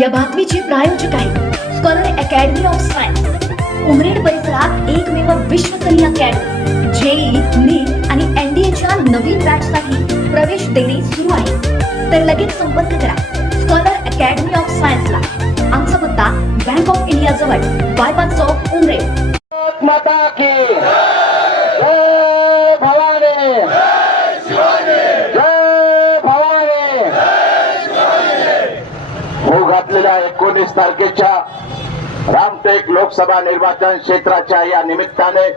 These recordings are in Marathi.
या बातमीचे प्रायोजक आहे scholar academy of science Umred परिसरात एकमेव विश्वस्तरीय अकॅडमी जेई नीट आणि एनडीएच्या नवीन बॅचसाठी प्रवेश देणे सुरू आहे. तर लगेच संपर्क करा. स्कॉलर अकॅडमी ऑफ सायन्सला आमचा पत्ता बँक ऑफ इंडिया जवळ बायपास चौक उमरेड. माता की जय भवानी जय भवानी हो घातलेल्या एकोणीस तारखेच्या रामटेक लोकसभा निर्वाचन क्षेत्राच्या या निमित्ताने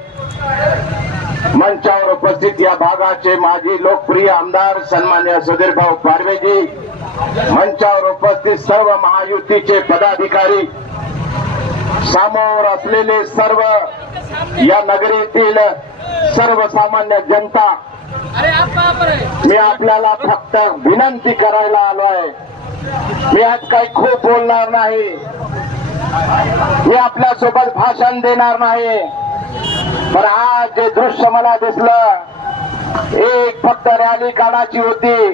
मंचावर उपस्थित या भागाचे माजी लोकप्रिय आमदार सन्मान्य सुधीर भाऊ पारवेजी मंचावर उपस्थित सर्व महायुतीचे पदाधिकारी सामोर असलेले सर्व या नगरीतील सर्वसामान्य जनता मी आपल्याला फक्त विनंती करायला आलो आहे मी आज काही खूप बोलणार नाही. मी आपल्यासोबत भाषण देणार नाही. पण आज जे दृश्य मला दिसलं एक फक्त रॅली काढायची होती.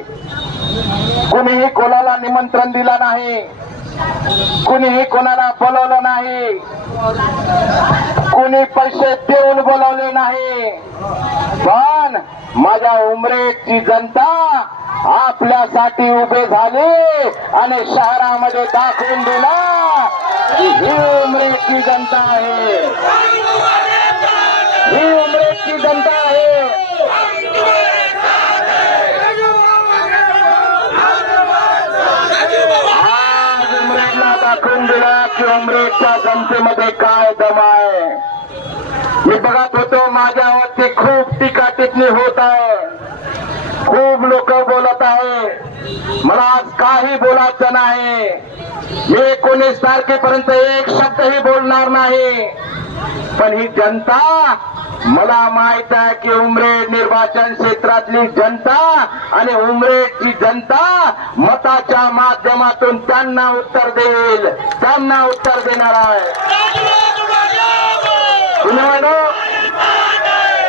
कुणीही कोणाला निमंत्रण दिलं नाही. कुणीही कोणाला बोलवलं नाही. कुणी पैसे देऊन बोलवले नाही. पण माझ्या उमरेची जनता आपल्यासाठी उभे झाले आणि शहरामध्ये दाखवून दिला की ही उमरेची जनता आहे. ही उमरेची जनता आहे. आज उमरेडला दाखवून दिला की उमरेच्या जनतेमध्ये काय दम आहे. मी बघत होतो माझ्यावरती खूप टीका टिप्पणी होत आहे. खूप लोक बोलत आहे. मला आज काही बोलायचं नाही. मी एकोणीस तारखेपर्यंत एक शब्दही बोलणार नाही. पण ही जनता मला माहीत आहे की उमरेड निर्वाचन क्षेत्रातली जनता आणि उमरेडची जनता मताच्या माध्यमातून त्यांना उत्तर देईल. त्यांना उत्तर देणार आहे.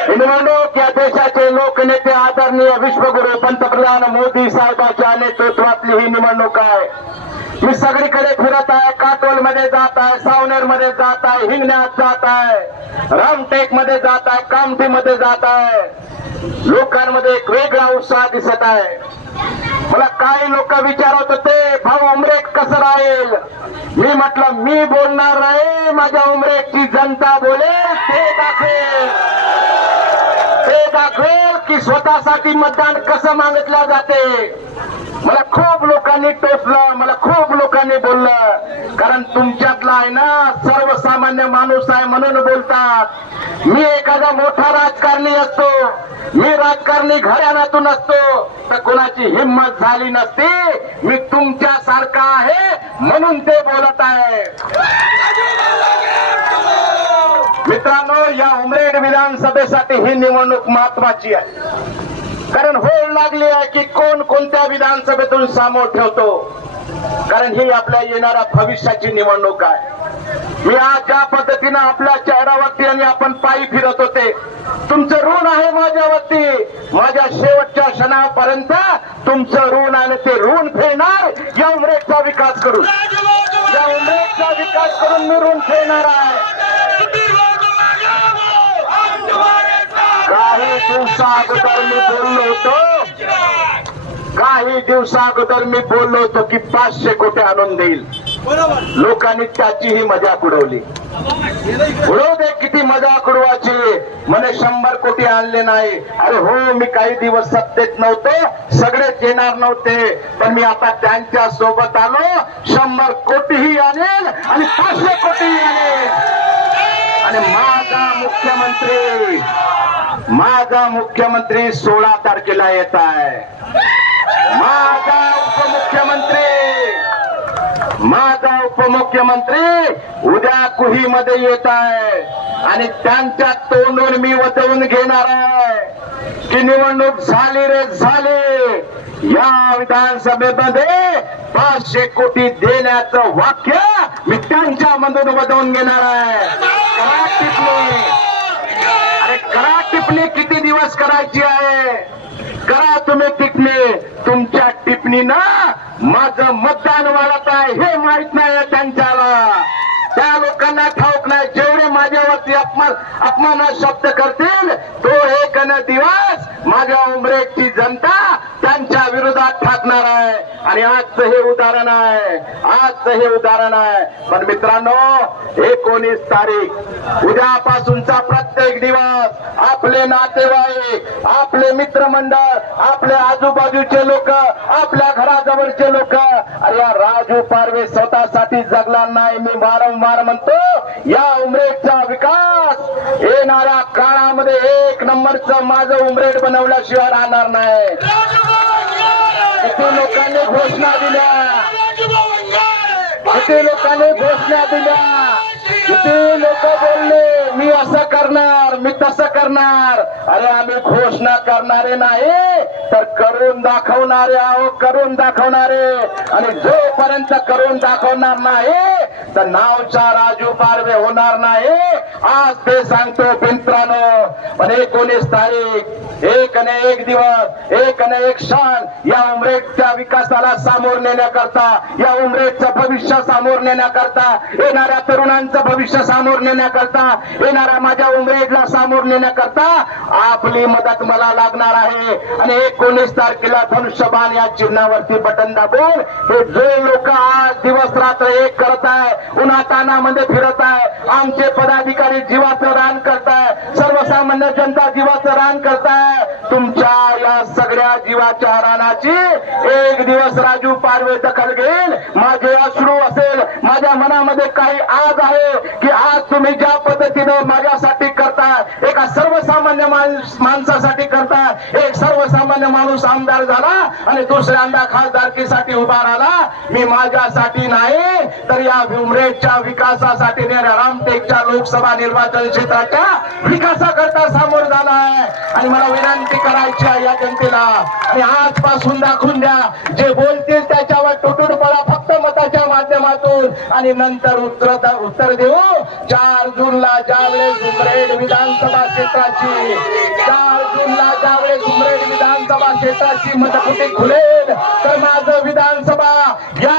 निवडणूक या देशाचे लोकनेते आदरणीय विश्वगुरु पंतप्रधान मोदी साहेबांच्या नेतृत्वातली ही निवडणूक आहे मी सगळीकडे फिरत आहे काटोलमध्ये जात आहे सावनेरमध्ये जात आहे हिंगण्यात जात आहे रामटेकमध्ये जात आहे कामठी मध्ये जात आहे लोकांमध्ये एक वेगळा उत्साह दिसत आहे मला काही लोक विचारत होते भाऊ उमरेट कसं राहील मी म्हटलं मी बोलणार नाही माझ्या उमरेटची जनता बोले ते दाखवेल ते दाखवेल की स्वतःसाठी मतदान कसं मागितलं जाते? मला खूप लोकांनी टोचलं मला खूप लोकांनी बोललं. कारण तुमच्यातला आहे ना सर्वसामान्य माणूस आहे म्हणून बोलतात. मी एखादा मोठा राजकारणी असतो मी राजकारणी घराण्यातून असतो तर कोणाची हिंमत झाली नसती मी तुमच्या सारखा आहे म्हणून ते बोलत आहे. मित्रांनो या उमरेड विधानसभेसाठी ही निवडणूक महत्वाची आहे. कारण होळ लागली आहे की कोण कोणत्या विधानसभेतून सामोर ठेवतो? कारण ही आपल्या येणाऱ्या भविष्याची निवडणूक आहे. मी आज ज्या पद्धतीनं आपल्या चेहऱ्यावरती आणि आपण पायी फिरत होते तुमचं ऋण आहे माझ्यावरती. माझ्या शेवटच्या क्षणापर्यंत तुमचं ऋण आणि ते ऋण फेडणार या उमरेडचा विकास करून. या उमरेडचा विकास करून मी ऋण फेडणार आहे. दिवसा अगोदर मी बोललो होतो. काही दिवसा अगोदर मी बोललो होतो की पाचशे कोटी आणून देईल. लोकांनी त्याचीही मजाक उडवली. उडवू दे किती मजाक उडवायची? म्हणे शंभर कोटी आणले नाही. अरे हो मी काही दिवस सत्तेत नव्हतो सगळेच येणार नव्हते. पण मी आता त्यांच्यासोबत आलो. शंभर कोटीही आणेल आणि पाचशे कोटीही आणेल. आणि माझा मुख्यमंत्री. माझा मुख्यमंत्री सोळा तारखेला येत आहे. माझा उपमुख्यमंत्री. माझा उपमुख्यमंत्री उद्या कुही मध्ये येत आहे. आणि त्यांच्या तोंडून मी वचवून घेणार आहे. की निवडणूक झाली रे झाली. या विधानसभेमध्ये पाचशे कोटी देण्याचं वाक्य मी त्यांच्या मधून वजवून घेणार आहे. करा टिपणी. अरे करा टिपणी किती दिवस करायची आहे? करा तुम्ही टिपणी. तुमच्या टिपणीनं माझं मतदान वाढत आहे. हे माहीत नाही त्यांच्याला. त्या लोकांना ठाऊक नाही. जेवढे माझ्यावरती अपमान अपमानात शब्द करतील तो एक न दिवस माझ्या उमरेची जनता त्यांच्या विरोधात ठाकणार आहे. आणि आजचं हे उदाहरण आहे. आजचं हे उदाहरण आहे. पण मित्रांनो एकोणीस तारीख उद्यापासूनचा प्रत्येक दिवस आपले नातेवाईक आपले मित्रमंडळ आपले आजूबाजूचे लोक आपल्या घराजवळचे लोक अरे या राजू पारवे स्वतःसाठी जगला नाही मी वारंवार म्हणतो या उमरेडचा विकास. येणाऱ्या काळामध्ये एक नंबरचं माझं उमरेड बनवल्याशिवाय राहणार नाही. किती लोकांनी घोषणा दिल्या. किती लोकांनी घोषणा दिल्या. किती लोक बोलले मी असं करणार मी तसं करणार. अरे आम्ही घोषणा करणारे नाही तर करून दाखवणारे आहो करून दाखवणारे. आणि जोपर्यंत करून दाखवणार नाही तर नावचा राजू पारवे होणार नाही. आज ते सांगतो पिंत्रानो पण एकोणीस तारीख एक ने एक दिवस एक ने एक क्षण या उमरेटच्या विकासाला सामोर नेण्याकरता या उमरेटचं भविष्य सामोर नेण्याकरता येणाऱ्या तरुणांचं भविष्य सामोर नेण्याकरता येणाऱ्या माझ्या उमरेडला सामोर नेण्याकरता आपली मदत मला लागणार आहे. आणि एकोणीस तारखेला धनुष्यबाण या चिन्हावरती बटन दाबून हे जे लोक आज दिवस रात्र एक करत आहे उन्हातानामध्ये म्हणजे फिरत आहे आमचे पदाधिकारी जीवाचं रान करताय. सर्वसामान्य जनता जीवाचं रान करताय. तुमच्या या सगळ्या जीवाच्या रानाची एक दिवस राजू पारवे दखल घेईल. माझे अश्रू असेल. माझ्या मनामध्ये काही आज आहे की आज तुम्ही ज्या पद्धतीनं माझ्यासाठी करता एका सर्वसामान्य माणसासाठी करता एक सर्वसामान्य माणूस आमदार झाला आणि दुसऱ्यांदा खासदारकीसाठी उभा राहिला मी माझ्यासाठी नाही तर या भीमरेजच्या विकासासाठी रामटेकच्या लोकसभा निर्वाचन क्षेत्राच्या विकासाकरता सामोर झाला आहे. आणि मला विनंती करायची आहे या जनतेला. आणि आजपासून दाखवून द्या जे बोलतील त्याच्यावर टुटुडपणा आणि नंतर उत्तर उत्तर देऊ. चार जूनला ज्यावेळेस उमरेड विधानसभा क्षेत्राची चार जूनला ज्यावेळेस उमरेड विधानसभा क्षेत्राची मतपुटी खुलेल तर माझं विधानसभा या